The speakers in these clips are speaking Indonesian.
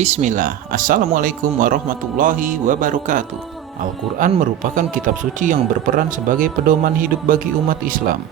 Bismillah, Assalamualaikum warahmatullahi wabarakatuh. Al-Quran merupakan kitab suci yang berperan sebagai pedoman hidup bagi umat Islam.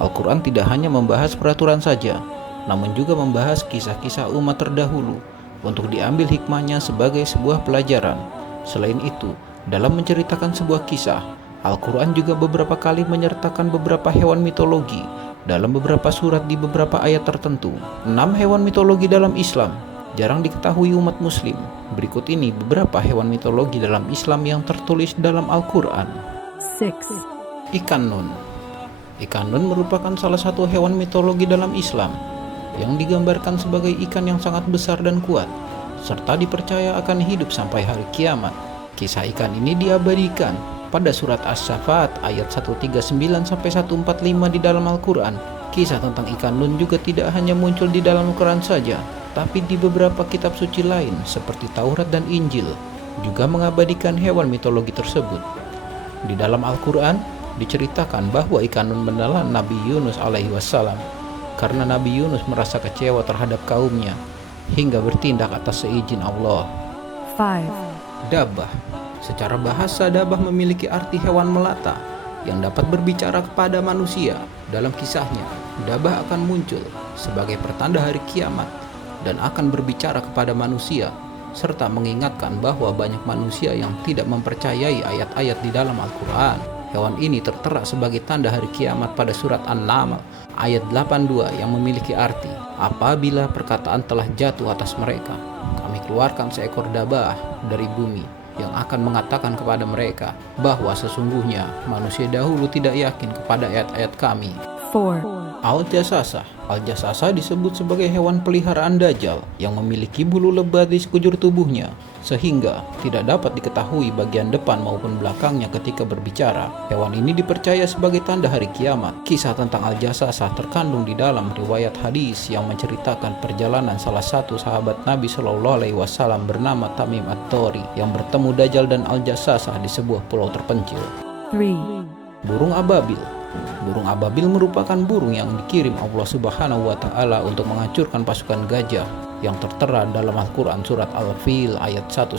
Al-Quran tidak hanya membahas peraturan saja, namun juga membahas kisah-kisah umat terdahulu untuk diambil hikmahnya sebagai sebuah pelajaran. Selain itu, dalam menceritakan sebuah kisah, Al-Quran juga beberapa kali menyertakan beberapa hewan mitologi dalam beberapa surat di beberapa ayat tertentu. 6 hewan mitologi dalam Islam jarang diketahui umat muslim. Berikut ini beberapa hewan mitologi dalam Islam yang tertulis dalam Al-Quran. 6. Ikan nun. Ikan nun merupakan salah satu hewan mitologi dalam Islam yang digambarkan sebagai ikan yang sangat besar dan kuat, serta dipercaya akan hidup sampai hari kiamat. Kisah ikan ini diabadikan pada surat As-Saffat ayat 139-145 di dalam Al-Quran. Kisah tentang ikan nun juga tidak hanya muncul di dalam Al-Quran saja, tapi di beberapa kitab suci lain seperti Taurat dan Injil juga mengabadikan hewan mitologi tersebut. Di dalam Al-Quran diceritakan bahwa ikan nun menelan Nabi Yunus alaihi wassalam karena Nabi Yunus merasa kecewa terhadap kaumnya hingga bertindak atas seizin Allah. 5. Dabah. Secara bahasa, dabah memiliki arti hewan melata yang dapat berbicara kepada manusia. Dalam kisahnya, dabah akan muncul sebagai pertanda hari kiamat dan akan berbicara kepada manusia, serta mengingatkan bahwa banyak manusia yang tidak mempercayai ayat-ayat di dalam Al-Quran. Hewan ini tertera sebagai tanda hari kiamat pada surat An-Naml ayat 82 yang memiliki arti, apabila perkataan telah jatuh atas mereka, kami keluarkan seekor dabah dari bumi yang akan mengatakan kepada mereka bahwa sesungguhnya manusia dahulu tidak yakin kepada ayat-ayat kami. 4. Al-Jasasah. Al-Jasasah disebut sebagai hewan peliharaan Dajjal yang memiliki bulu lebat di sekujur tubuhnya, sehingga tidak dapat diketahui bagian depan maupun belakangnya ketika berbicara. Hewan ini dipercaya sebagai tanda hari kiamat. Kisah tentang Al-Jasasah terkandung di dalam riwayat hadis yang menceritakan perjalanan salah satu sahabat Nabi Shallallahu Alaihi Wasallam bernama Tamim At-Tari yang bertemu Dajjal dan Al-Jasasah di sebuah pulau terpencil. 3. Burung ababil. Burung ababil merupakan burung yang dikirim Allah Subhanahu wa Ta'ala untuk menghancurkan pasukan gajah yang tertera dalam Al-Quran surat Al-Fil ayat 1-5.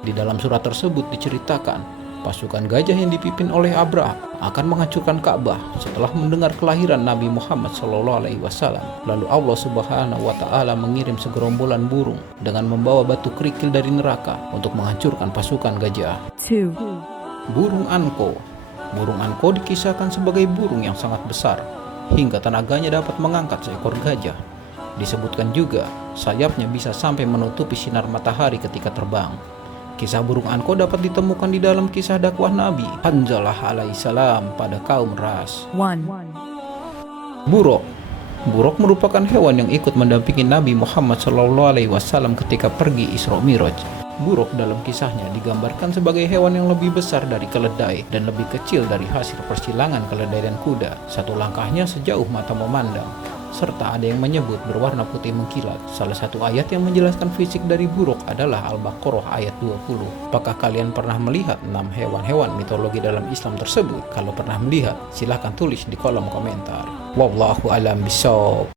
Di dalam surat tersebut diceritakan pasukan gajah yang dipimpin oleh Abraha akan menghancurkan Ka'bah setelah mendengar kelahiran Nabi Muhammad SAW. Lalu Allah Subhanahu wa Ta'ala mengirim segerombolan burung dengan membawa batu kerikil dari neraka untuk menghancurkan pasukan gajah. 2. Burung anko. Burung anko dikisahkan sebagai burung yang sangat besar, hingga tenaganya dapat mengangkat seekor gajah. Disebutkan juga, sayapnya bisa sampai menutupi sinar matahari ketika terbang. Kisah burung anko dapat ditemukan di dalam kisah dakwah Nabi Hanzalah alaihissalam pada kaum Ras. 1. Buruk. Buruk merupakan hewan yang ikut mendampingi Nabi Muhammad SAW ketika pergi Isra Miraj. Buruk dalam kisahnya digambarkan sebagai hewan yang lebih besar dari keledai dan lebih kecil dari hasil persilangan keledai dan kuda. Satu langkahnya sejauh mata memandang, serta ada yang menyebut berwarna putih mengkilat. Salah satu ayat yang menjelaskan fisik dari buruk adalah Al-Baqarah ayat 20. Apakah kalian pernah melihat 6 hewan-hewan mitologi dalam Islam tersebut? Kalau pernah melihat, silahkan tulis di kolom komentar. Wallahu a'lam bishawab.